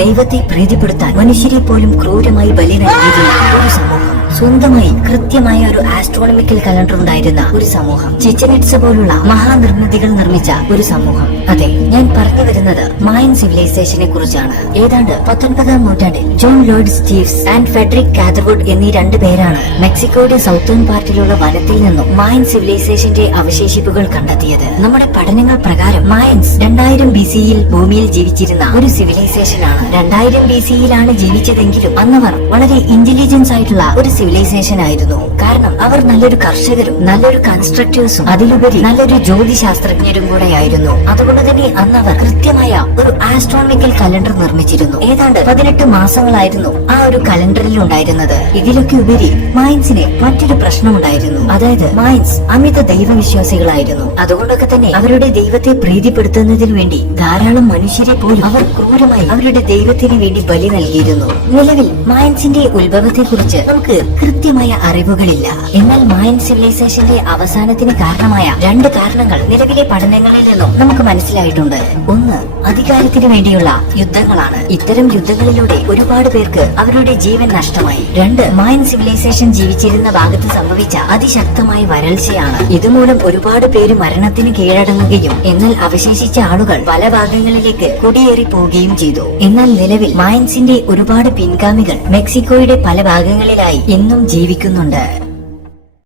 ദൈവത്തെ പ്രീതിപ്പെടുത്താൻ മനുഷ്യരെ പോലും ക്രൂരമായി ബലി നൽകിയിരുന്ന ഒരു സമൂഹം, സ്വന്തമായി കൃത്യമായ ഒരു ആസ്ട്രോണമിക്കൽ കലണ്ടർ ഉണ്ടായിരുന്ന ഒരു സമൂഹം, ചിച്ചൻ ഇറ്റ്സ പോലുള്ള മഹാനിർമ്മിതികൾ നിർമ്മിച്ച ഒരു സമൂഹം. അതെ, ഞാൻ പറഞ്ഞു വരുന്നത് മായൻ സിവിലൈസേഷനെ കുറിച്ചാണ്. ഏതാണ്ട് 19ാം നൂറ്റാണ്ടിൽ ജോൺ ലോയ്ഡ് സ്റ്റീവ്സ് ആൻഡ് ഫെഡറിക് കാതർവുഡ് എന്നീ രണ്ടു പേരാണ് മെക്സിക്കോയുടെ സൗത്തേൺ പാർട്ടിലുള്ള വനത്തിൽ നിന്നും മായൻ സിവിലൈസേഷന്റെ അവശേഷിപ്പുകൾ കണ്ടെത്തിയത്. നമ്മുടെ പഠനങ്ങൾ പ്രകാരം മായൻസ് 2000 BCയിൽ ഭൂമിയിൽ ജീവിച്ചിരുന്ന ഒരു സിവിലൈസേഷൻ ആണ്. 2000 BCയിലാണ് ജീവിച്ചതെങ്കിലും അന്നവർ വളരെ ഇന്റലിജൻസ് ആയിട്ടുള്ള ഒരു സിവിലൈസേഷൻ ആയിരുന്നു. കാരണം അവർ നല്ലൊരു കർഷകരും നല്ലൊരു കൺസ്ട്രക്ടേഴ്സും അതിലുപരി നല്ലൊരു ജ്യോതിശാസ്ത്രജ്ഞരും കൂടെ ആയിരുന്നു. അതുകൊണ്ട് തന്നെ അന്നവർ കൃത്യമായ ഒരു ആസ്ട്രോണമിക്കൽ കലണ്ടർ നിർമ്മിച്ചിരുന്നു. ഏതാണ്ട് 18 മാസങ്ങളായിരുന്നു ആ ഒരു കലണ്ടറിൽ ഉണ്ടായിരുന്നത്. ഇതിലൊക്കെ ഉപരി മായൻസിന് മറ്റൊരു പ്രശ്നമുണ്ടായിരുന്നു. അതായത് മായൻസ് അമിത ദൈവവിശ്വാസികളായിരുന്നു. അതുകൊണ്ടൊക്കെ തന്നെ അവരുടെ ദൈവത്തെ പ്രീതിപ്പെടുത്തുന്നതിന് വേണ്ടി ധാരാളം മനുഷ്യരെ പോലും അവർ ക്രൂരമായി അവരുടെ ദൈവത്തിന് വേണ്ടി ബലി നൽകിയിരുന്നു. നിലവിൽ മായൻസിന്റെ ഉത്ഭവത്തെ കുറിച്ച് നമുക്ക് കൃത്യമായ അറിവുകളില്ല. എന്നാൽ മായൻ സിവിലൈസേഷന്റെ അവസാനത്തിന് കാരണമായ 2 കാരണങ്ങൾ നിലവിലെ പഠനങ്ങളിൽ നിന്നും നമുക്ക് മനസ്സിലായിട്ടുണ്ട്. ഒന്ന്, അധികാരത്തിന് വേണ്ടിയുള്ള യുദ്ധങ്ങളാണ്. ഇത്തരം യുദ്ധങ്ങളിലൂടെ ഒരുപാട് പേർക്ക് അവരുടെ ജീവൻ നഷ്ടമായി. 2, മായൻ സിവിലൈസേഷൻ ജീവിച്ചിരുന്ന ഭാഗത്ത് സംഭവിച്ച അതിശക്തമായ വരൾച്ചയാണ്. ഇതുമൂലം ഒരുപാട് പേര് മരണത്തിന് കീഴടങ്ങുകയും എന്നാൽ അവശേഷിച്ച ആളുകൾ പല ഭാഗങ്ങളിലേക്ക് കുടിയേറി പോവുകയും ചെയ്തു. എന്നാൽ നിലവിൽ മായൻസിന്റെ ഒരുപാട് പിൻഗാമികൾ മെക്സിക്കോയുടെ പല ഭാഗങ്ങളിലായി ഇന്നും ജീവിക്കുന്നുണ്ട്.